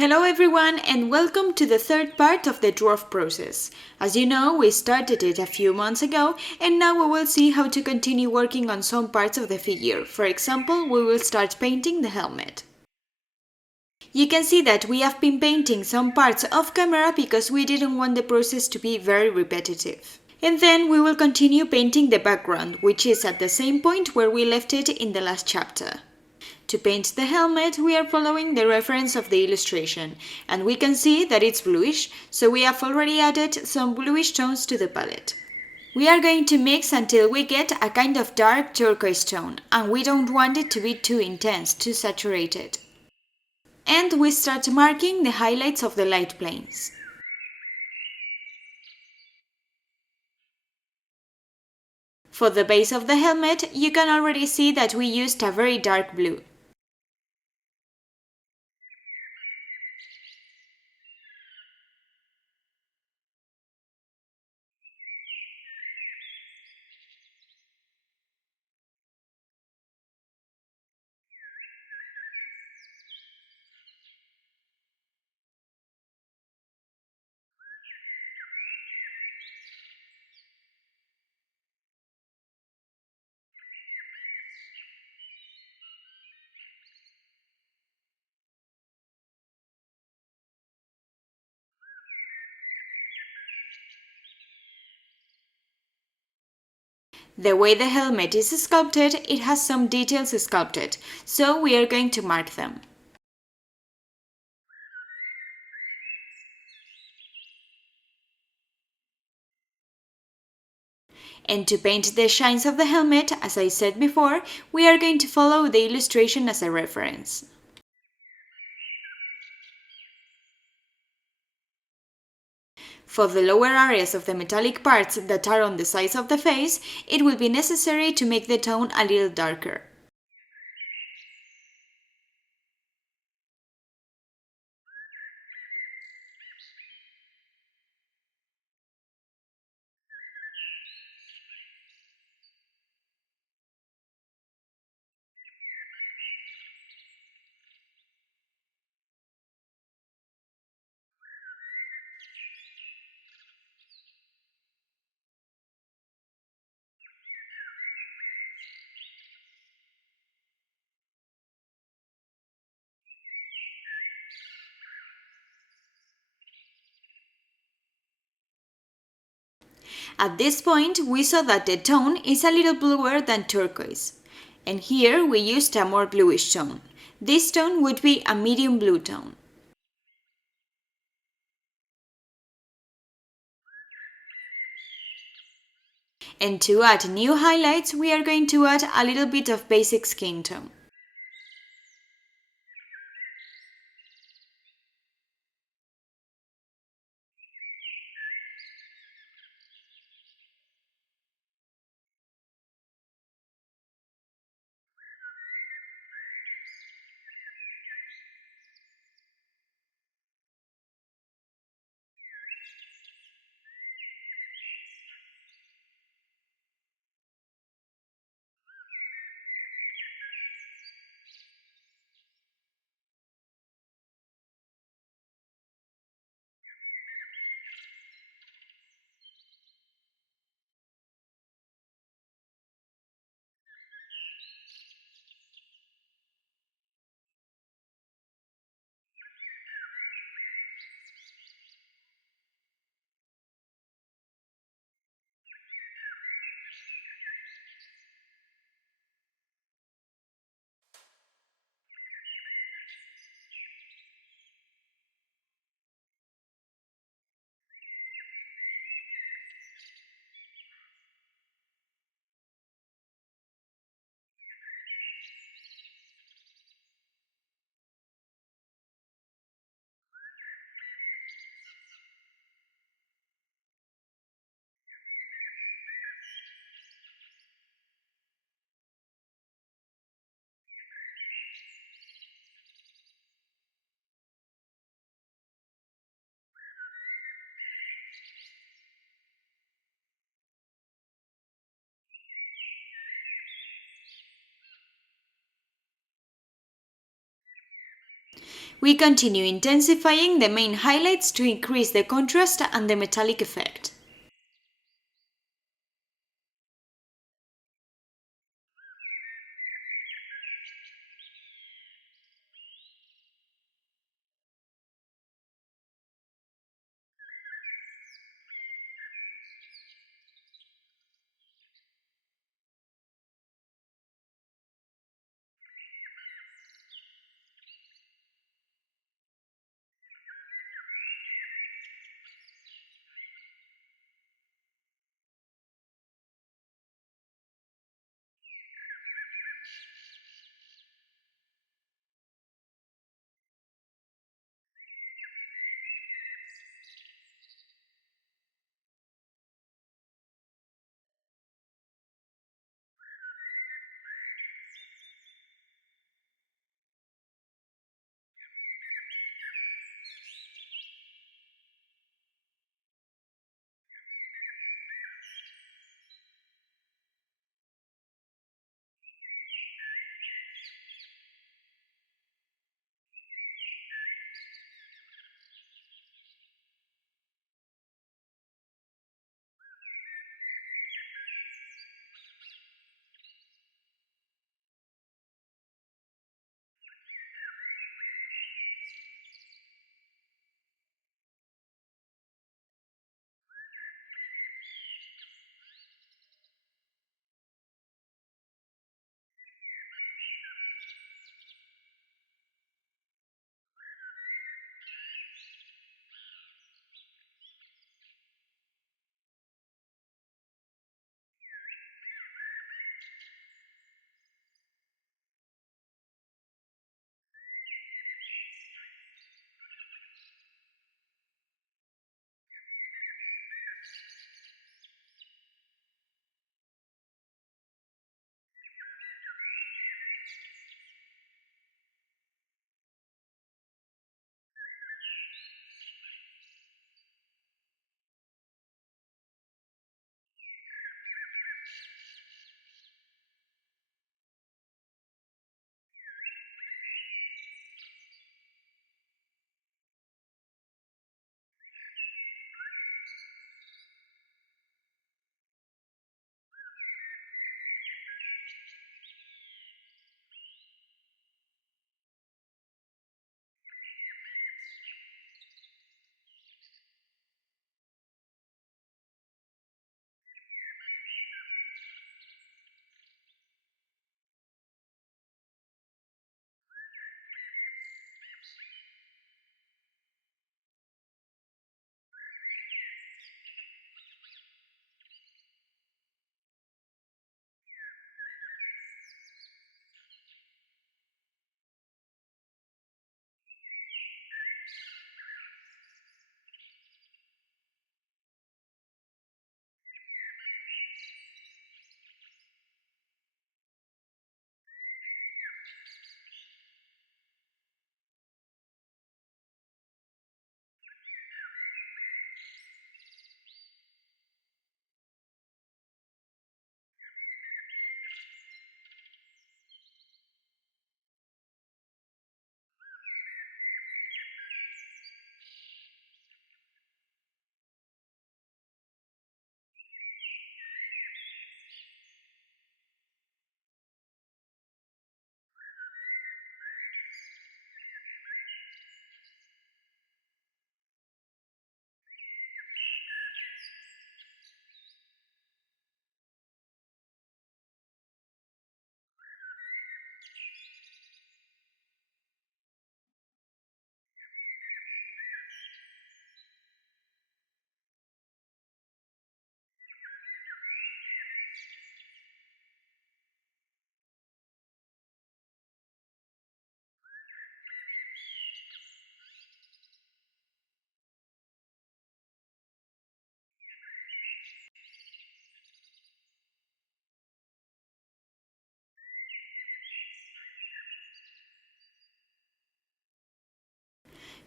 Hello everyone and welcome to the third part of the dwarf process. As you know, we started it a few months ago and now we will see how to continue working on some parts of the figure. For example, we will start painting the helmet. You can see that we have been painting some parts off camera because we didn't want the process to be very repetitive. And then we will continue painting the background, which is at the same point where we left it in the last chapter. To paint the helmet, we are following the reference of the illustration, and we can see that it's bluish, so we have already added some bluish tones to the palette. We are going to mix until we get a kind of dark turquoise tone, and we don't want it to be too intense, too saturated. And we start marking the highlights of the light planes. For the base of the helmet, you can already see that we used a very dark blue. The way the helmet is sculpted, it has some details sculpted, so we are going to mark them. And to paint the shines of the helmet, as I said before, we are going to follow the illustration as a reference. For the lower areas of the metallic parts that are on the sides of the face, it will be necessary to make the tone a little darker. At this point, we saw that the tone is a little bluer than turquoise. And here we used a more bluish tone. This tone would be a medium blue tone. And to add new highlights, we are going to add a little bit of basic skin tone. We continue intensifying the main highlights to increase the contrast and the metallic effect.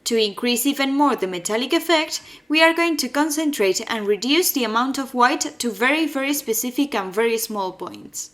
To increase even more the metallic effect, we are going to concentrate and reduce the amount of white to very specific and very small points.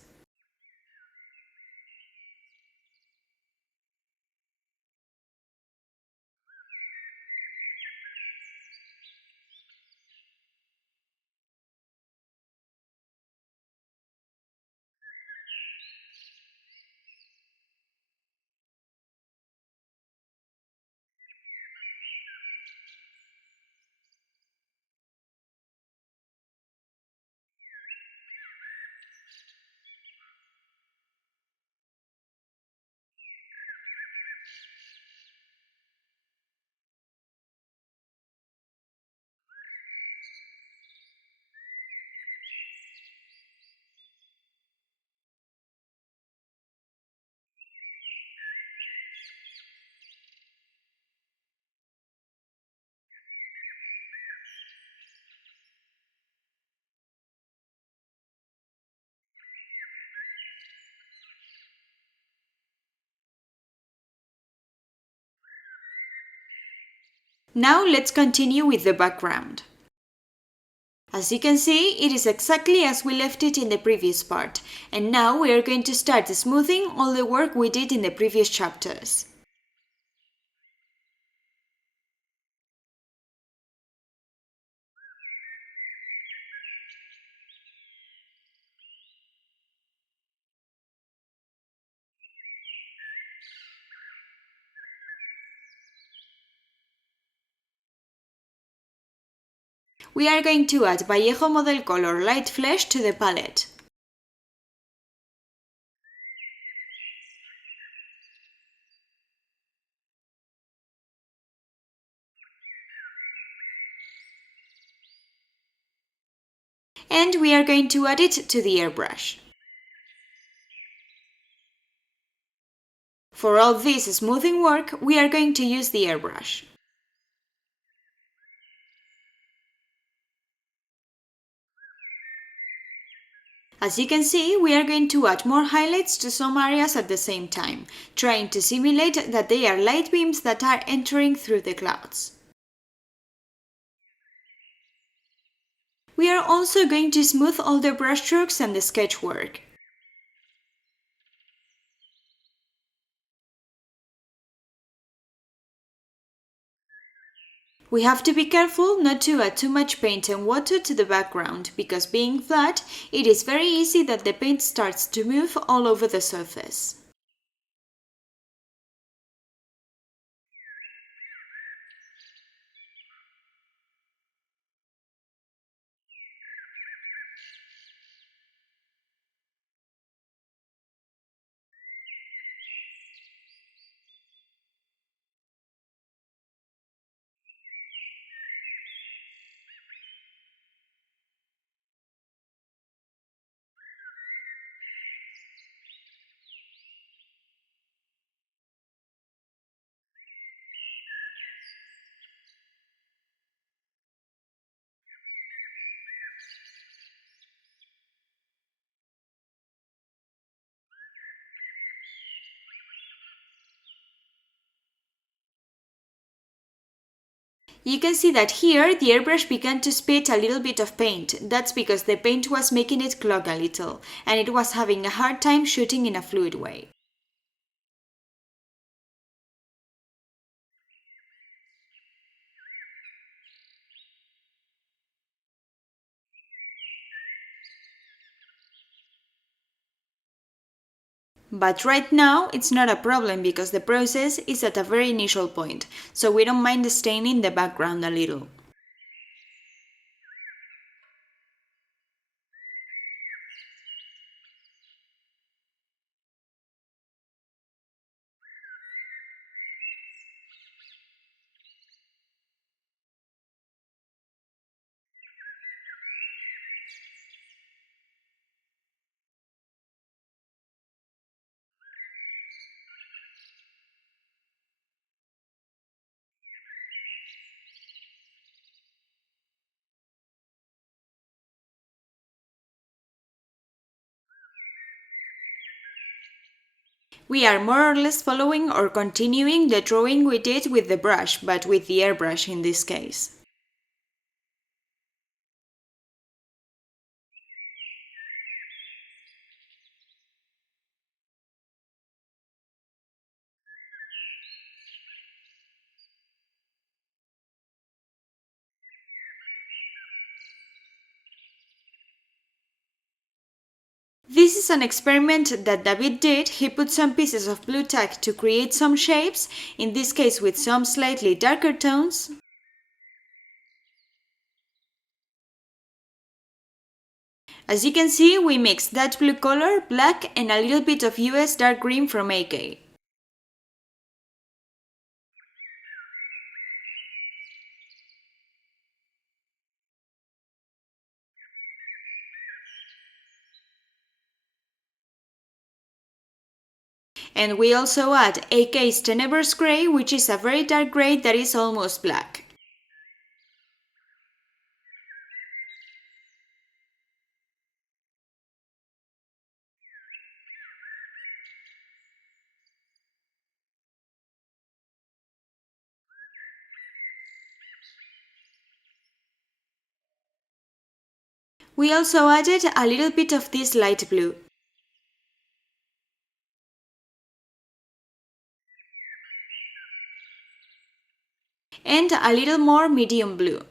Now let's continue with the background. As you can see, it is exactly as we left it in the previous part, and now we are going to start smoothing all the work we did in the previous chapters. We are going to add Vallejo Model Color Light Flesh to the palette. And we are going to add it to the airbrush. For all this smoothing work, we are going to use the airbrush. As you can see, we are going to add more highlights to some areas at the same time, trying to simulate that they are light beams that are entering through the clouds. We are also going to smooth all the brushstrokes and the sketch work. We have to be careful not to add too much paint and water to the background, because being flat, it is very easy that the paint starts to move all over the surface. You can see that here the airbrush began to spit a little bit of paint. That's because the paint was making it clog a little, and it was having a hard time shooting in a fluid way. But right now it's not a problem because the process is at a very initial point, so we don't mind staining the background a little. We are more or less following or continuing the drawing we did with the brush, but with the airbrush in this case. This is an experiment that David did. He put some pieces of blue tack to create some shapes, in this case with some slightly darker tones. As you can see, we mixed that blue color, black, and a little bit of US dark green from AK. And we also add AK's Tenebrous Grey, which is a very dark grey that is almost black. We also added a little bit of this light blue. And a little more medium blue.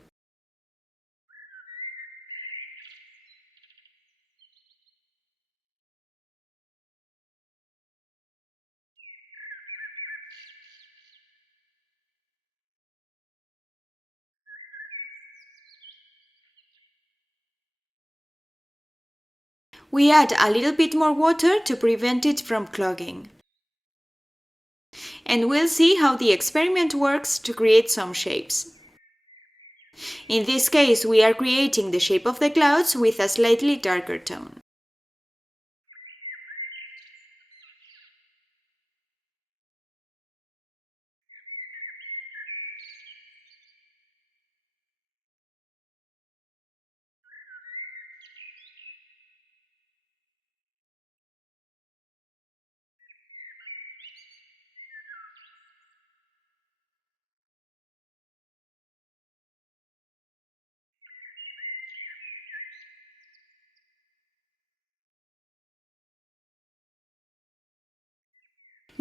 We add a little bit more water to prevent it from clogging. And we'll see how the experiment works to create some shapes. In this case, we are creating the shape of the clouds with a slightly darker tone.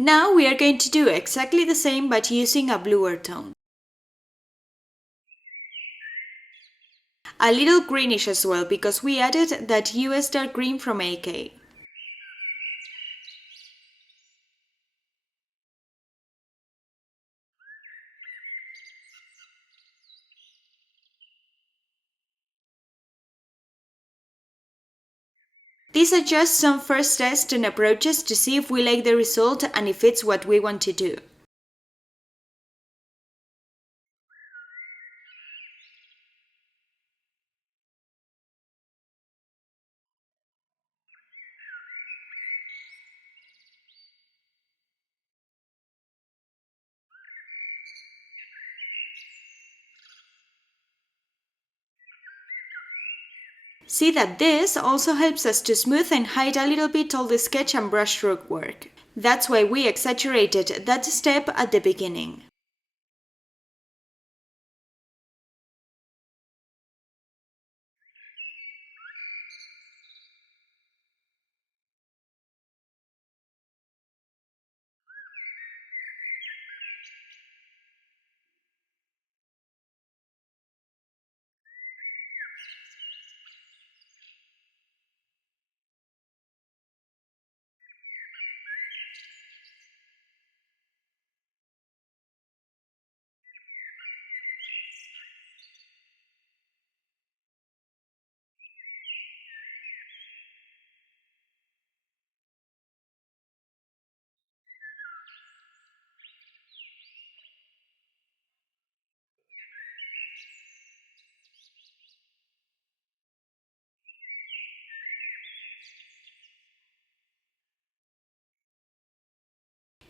Now we are going to do exactly the same but using a bluer tone. A little greenish as well because we added that US dark green from AK. These are just some first tests and approaches to see if we like the result and if it's what we want to do. See that this also helps us to smooth and hide a little bit all the sketch and brushstroke work. That's why we exaggerated that step at the beginning.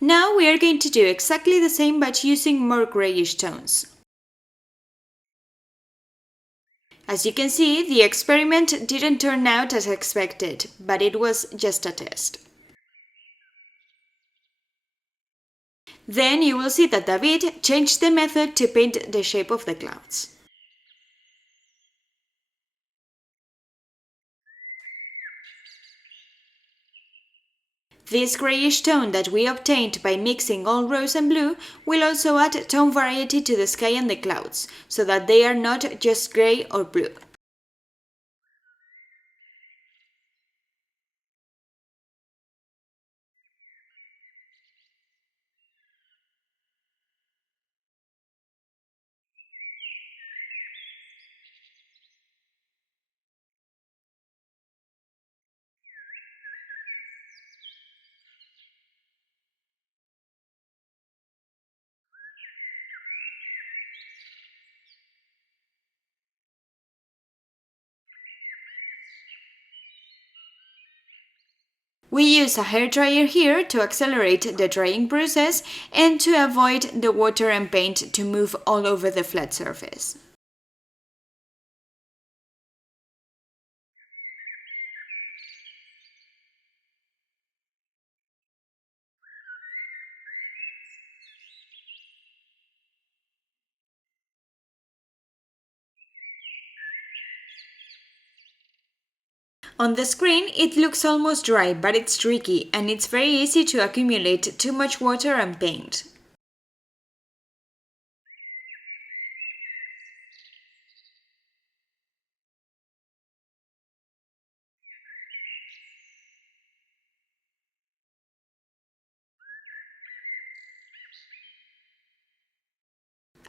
Now we are going to do exactly the same but using more grayish tones. As you can see, the experiment didn't turn out as expected, but it was just a test. Then you will see that David changed the method to paint the shape of the clouds. This grayish tone that we obtained by mixing all rose and blue will also add tone variety to the sky and the clouds, so that they are not just grey or blue. We use a hairdryer here to accelerate the drying process and to avoid the water and paint to move all over the flat surface. On the screen, it looks almost dry, but it's tricky and it's very easy to accumulate too much water and paint.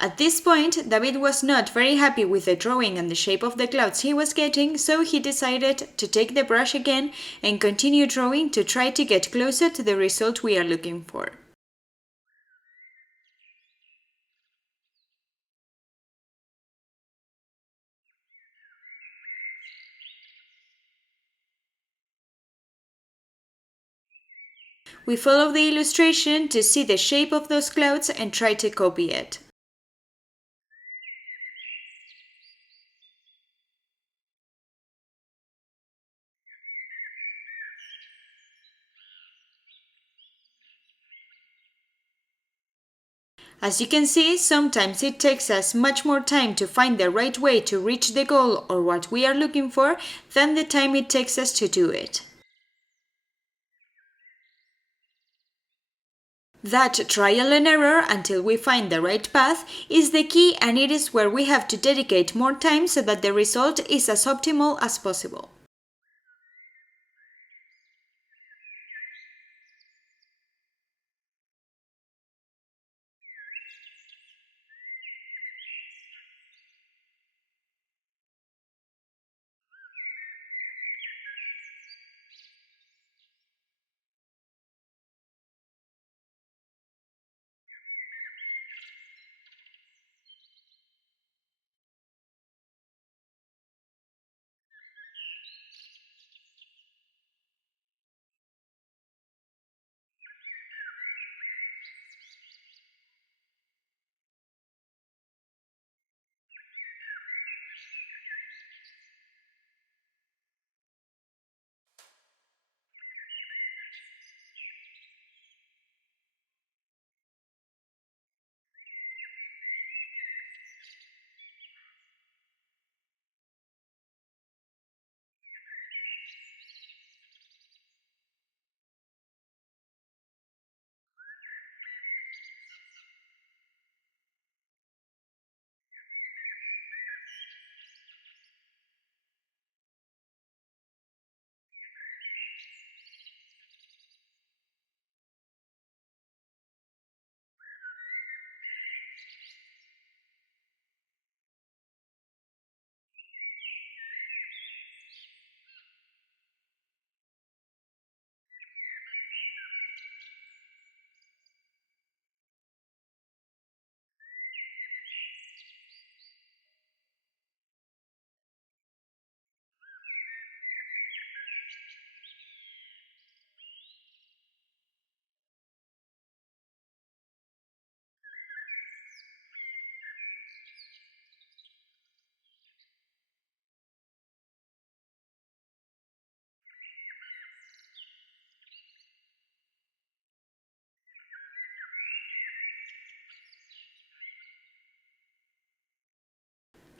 At this point, David was not very happy with the drawing and the shape of the clouds he was getting, so he decided to take the brush again and continue drawing to try to get closer to the result we are looking for. We follow the illustration to see the shape of those clouds and try to copy it. As you can see, sometimes it takes us much more time to find the right way to reach the goal or what we are looking for than the time it takes us to do it. That trial and error until we find the right path is the key, and it is where we have to dedicate more time so that the result is as optimal as possible.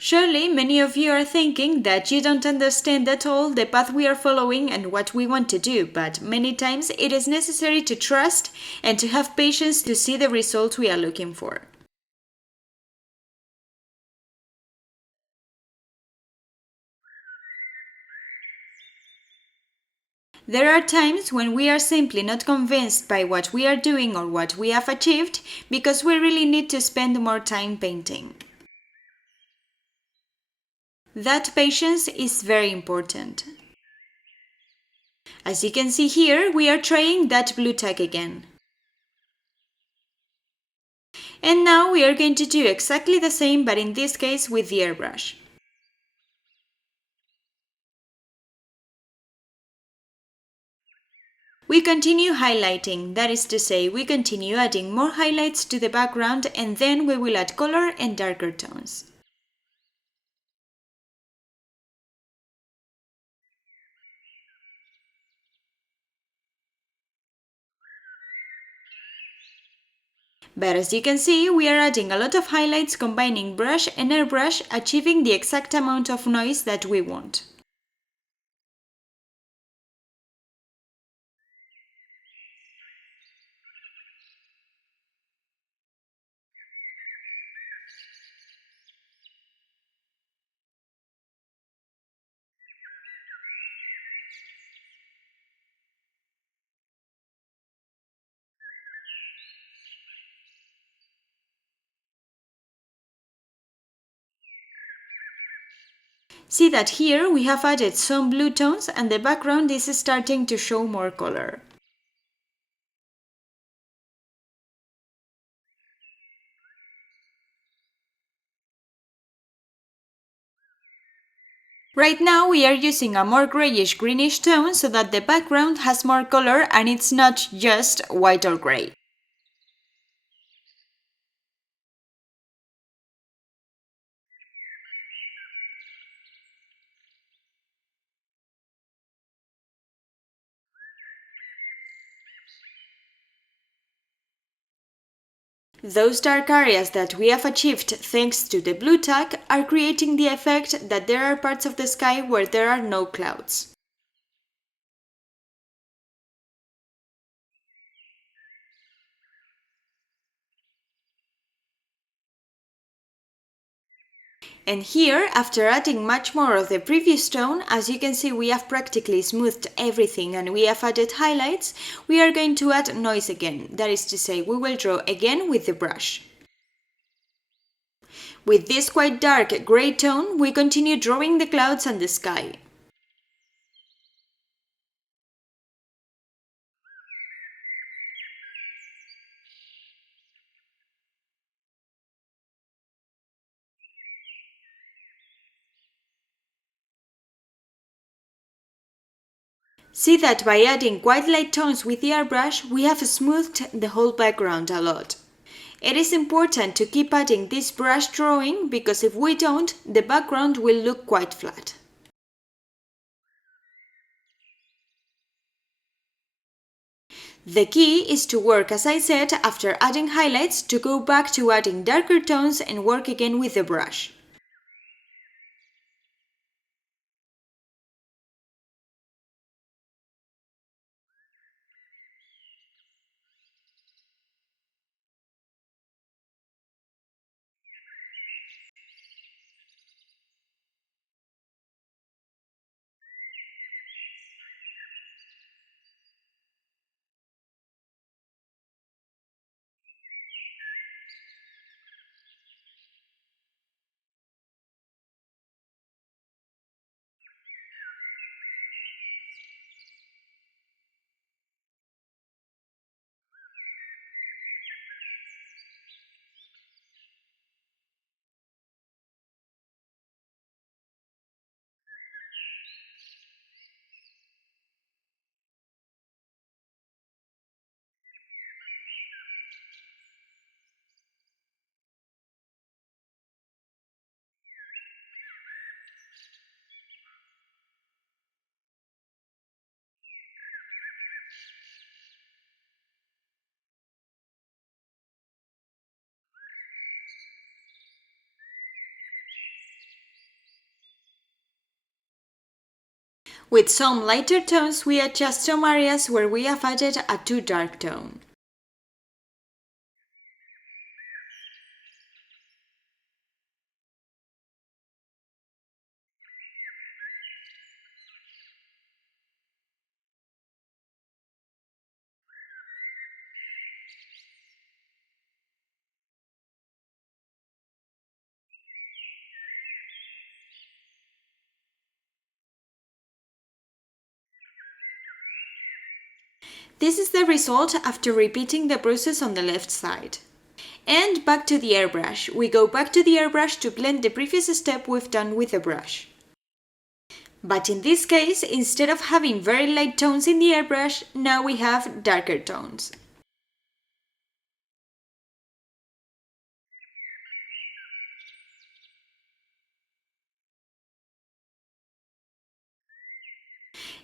Surely many of you are thinking that you don't understand at all the path we are following and what we want to do, but many times it is necessary to trust and to have patience to see the result we are looking for. There are times when we are simply not convinced by what we are doing or what we have achieved because we really need to spend more time painting. That patience is very important. As you can see here, we are trying that blue tag again. And now we are going to do exactly the same, but in this case with the airbrush. We continue highlighting, that is to say, we continue adding more highlights to the background, and then we will add color and darker tones. But as you can see, we are adding a lot of highlights combining brush and airbrush, achieving the exact amount of noise that we want. See that here we have added some blue tones and the background is starting to show more color. Right now we are using a more grayish-greenish tone so that the background has more color and it's not just white or gray. Those dark areas that we have achieved thanks to the blue tag are creating the effect that there are parts of the sky where there are no clouds. And here, after adding much more of the previous tone, as you can see we have practically smoothed everything and we have added highlights, we are going to add noise again, that is to say we will draw again with the brush. With this quite dark grey tone, we continue drawing the clouds and the sky. See that by adding quite light tones with the airbrush, we have smoothed the whole background a lot. It is important to keep adding this brush drawing because if we don't, the background will look quite flat. The key is to work, as I said, after adding highlights, to go back to adding darker tones and work again with the brush. With some lighter tones, we adjust some areas where we have added a too dark tone. This is the result after repeating the process on the left side. And back to the airbrush. We go back to the airbrush to blend the previous step we've done with the brush. But in this case, instead of having very light tones in the airbrush, now we have darker tones.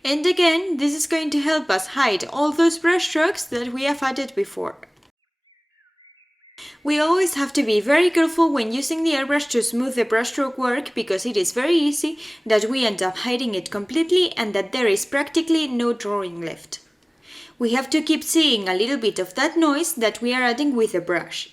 And again, this is going to help us hide all those brush strokes that we have added before. We always have to be very careful when using the airbrush to smooth the brushstroke work because it is very easy that we end up hiding it completely and that there is practically no drawing left. We have to keep seeing a little bit of that noise that we are adding with the brush.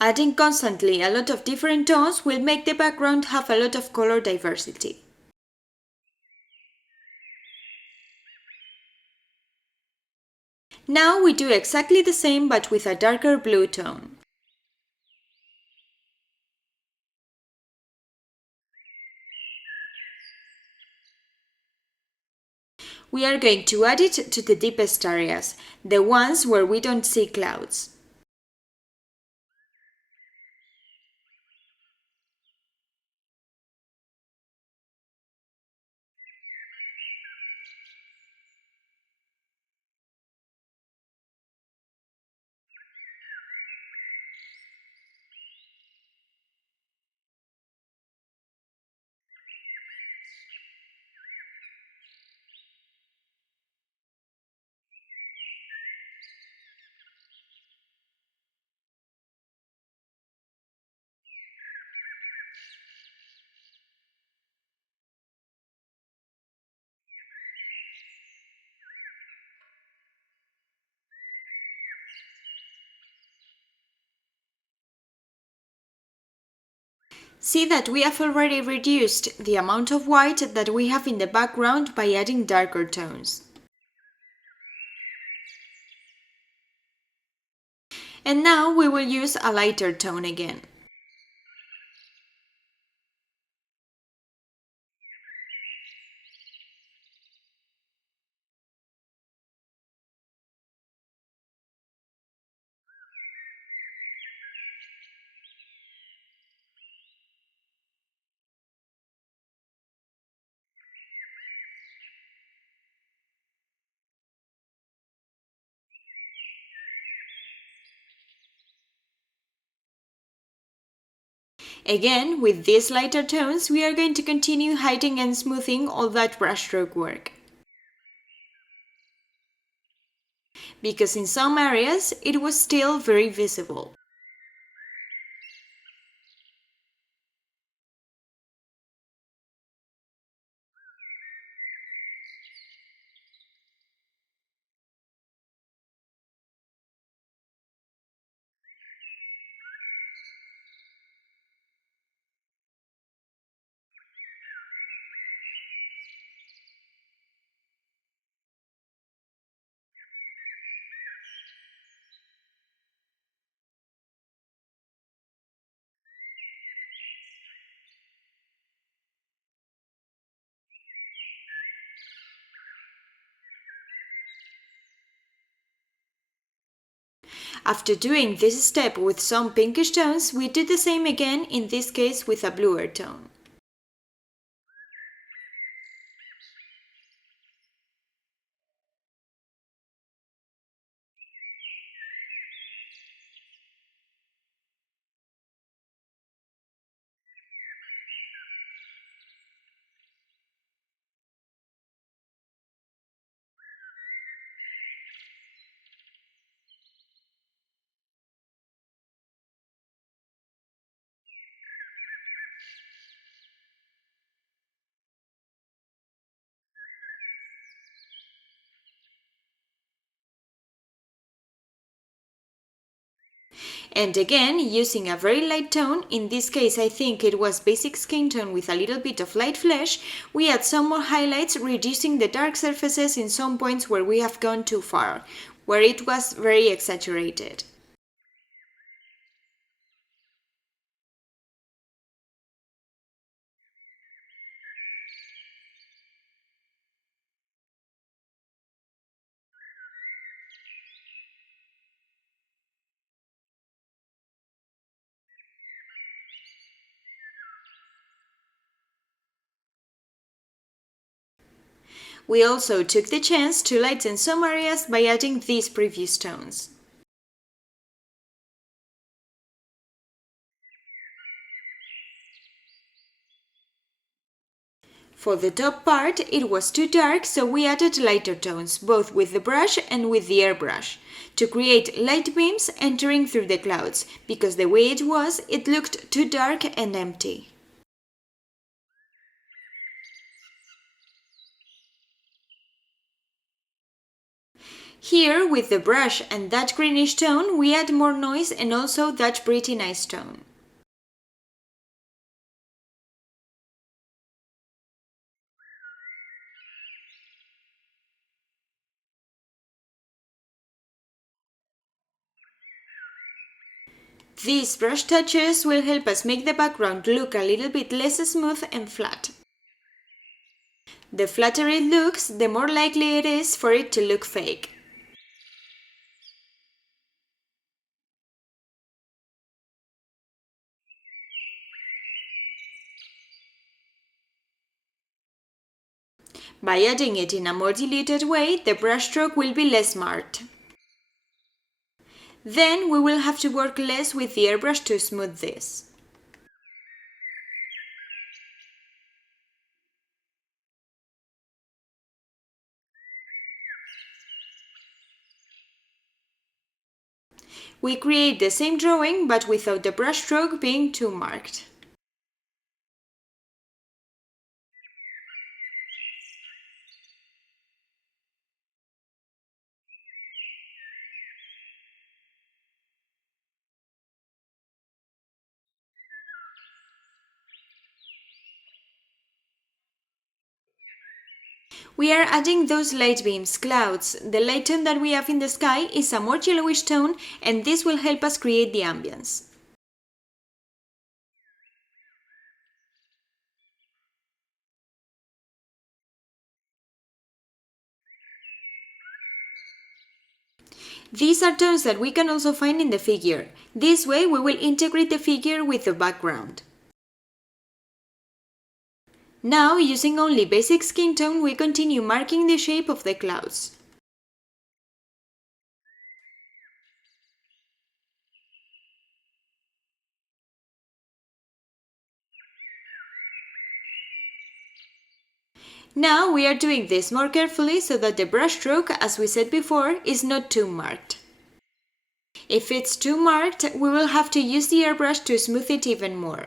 Adding constantly a lot of different tones will make the background have a lot of color diversity. Now we do exactly the same but with a darker blue tone. We are going to add it to the deepest areas, the ones where we don't see clouds. See that we have already reduced the amount of white that we have in the background by adding darker tones. And now we will use a lighter tone again. Again, with these lighter tones, we are going to continue hiding and smoothing all that brushstroke work. Because in some areas, it was still very visible. After doing this step with some pinkish tones, we do the same again, in this case with a bluer tone. And again, using a very light tone, in this case I think it was basic skin tone with a little bit of light flesh, we add some more highlights, reducing the dark surfaces in some points where we have gone too far, where it was very exaggerated. We also took the chance to lighten some areas by adding these previous tones. For the top part, it was too dark, so we added lighter tones, both with the brush and with the airbrush, to create light beams entering through the clouds, because the way it was, it looked too dark and empty. Here, with the brush and that greenish tone, we add more noise and also that pretty nice tone. These brush touches will help us make the background look a little bit less smooth and flat. The flatter it looks, the more likely it is for it to look fake. By adding it in a more diluted way, the brushstroke will be less marked. Then we will have to work less with the airbrush to smooth this. We create the same drawing but without the brushstroke being too marked. We are adding those light beams, clouds. The light tone that we have in the sky is a more yellowish tone, and this will help us create the ambience. These are tones that we can also find in the figure. This way we will integrate the figure with the background. Now, using only basic skin tone, we continue marking the shape of the clouds. Now we are doing this more carefully so that the brushstroke, as we said before, is not too marked. If it's too marked, we will have to use the airbrush to smooth it even more.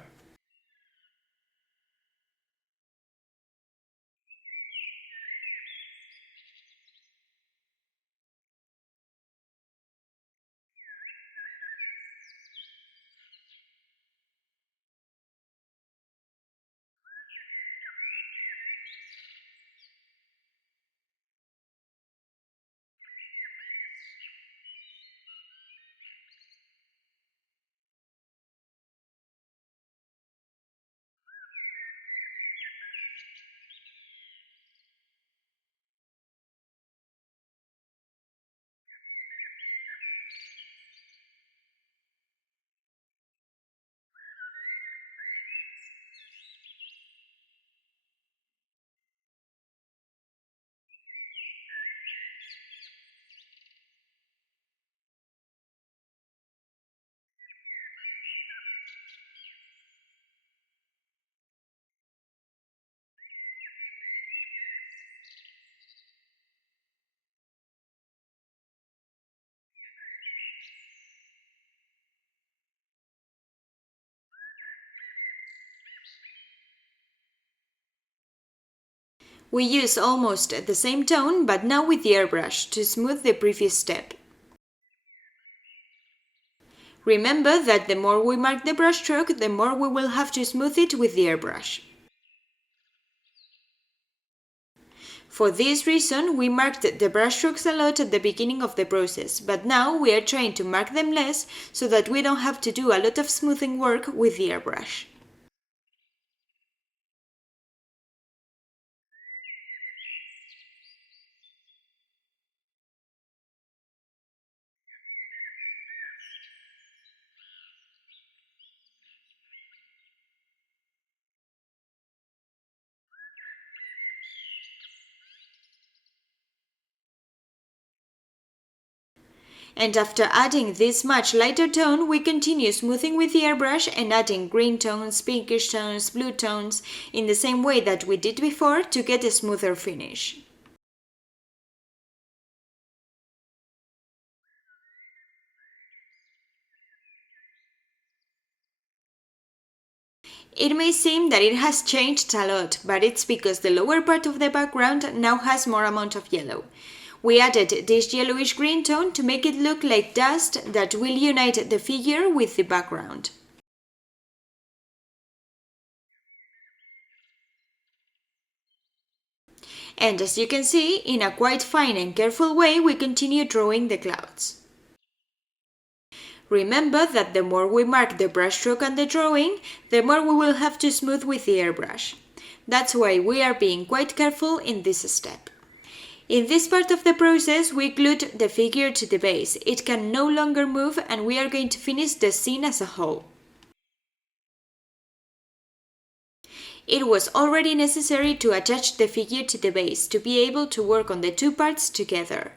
We use almost the same tone, but now with the airbrush to smooth the previous step. Remember that the more we mark the brushstroke, the more we will have to smooth it with the airbrush. For this reason, we marked the brushstrokes a lot at the beginning of the process, but now we are trying to mark them less so that we don't have to do a lot of smoothing work with the airbrush. And after adding this much lighter tone, we continue smoothing with the airbrush and adding green tones, pinkish tones, blue tones, in the same way that we did before to get a smoother finish. It may seem that it has changed a lot, but it's because the lower part of the background now has more amount of yellow. We added this yellowish-green tone to make it look like dust that will unite the figure with the background. And as you can see, in a quite fine and careful way, we continue drawing the clouds. Remember that the more we mark the brushstroke on the drawing, the more we will have to smooth with the airbrush. That's why we are being quite careful in this step. In this part of the process, we glued the figure to the base. It can no longer move and we are going to finish the scene as a whole. It was already necessary to attach the figure to the base to be able to work on the two parts together.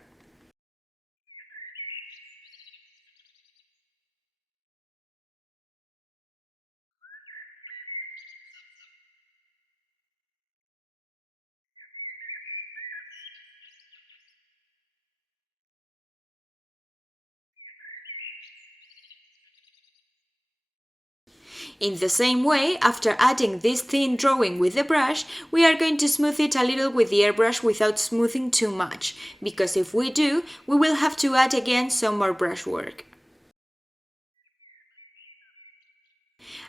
In the same way, after adding this thin drawing with the brush, we are going to smooth it a little with the airbrush without smoothing too much, because if we do, we will have to add again some more brushwork.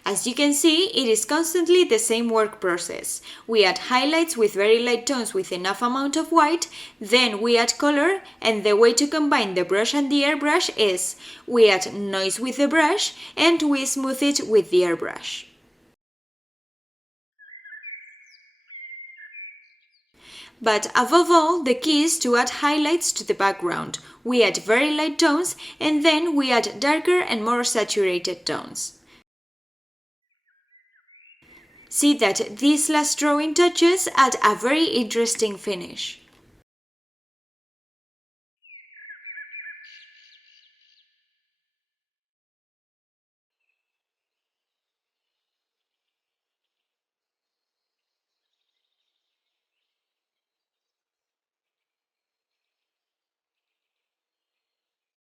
As you can see, it is constantly the same work process. We add highlights with very light tones with enough amount of white, then we add color, and the way to combine the brush and the airbrush is we add noise with the brush and we smooth it with the airbrush. But above all, the key is to add highlights to the background. We add very light tones and then we add darker and more saturated tones. See that these last drawing touches add a very interesting finish.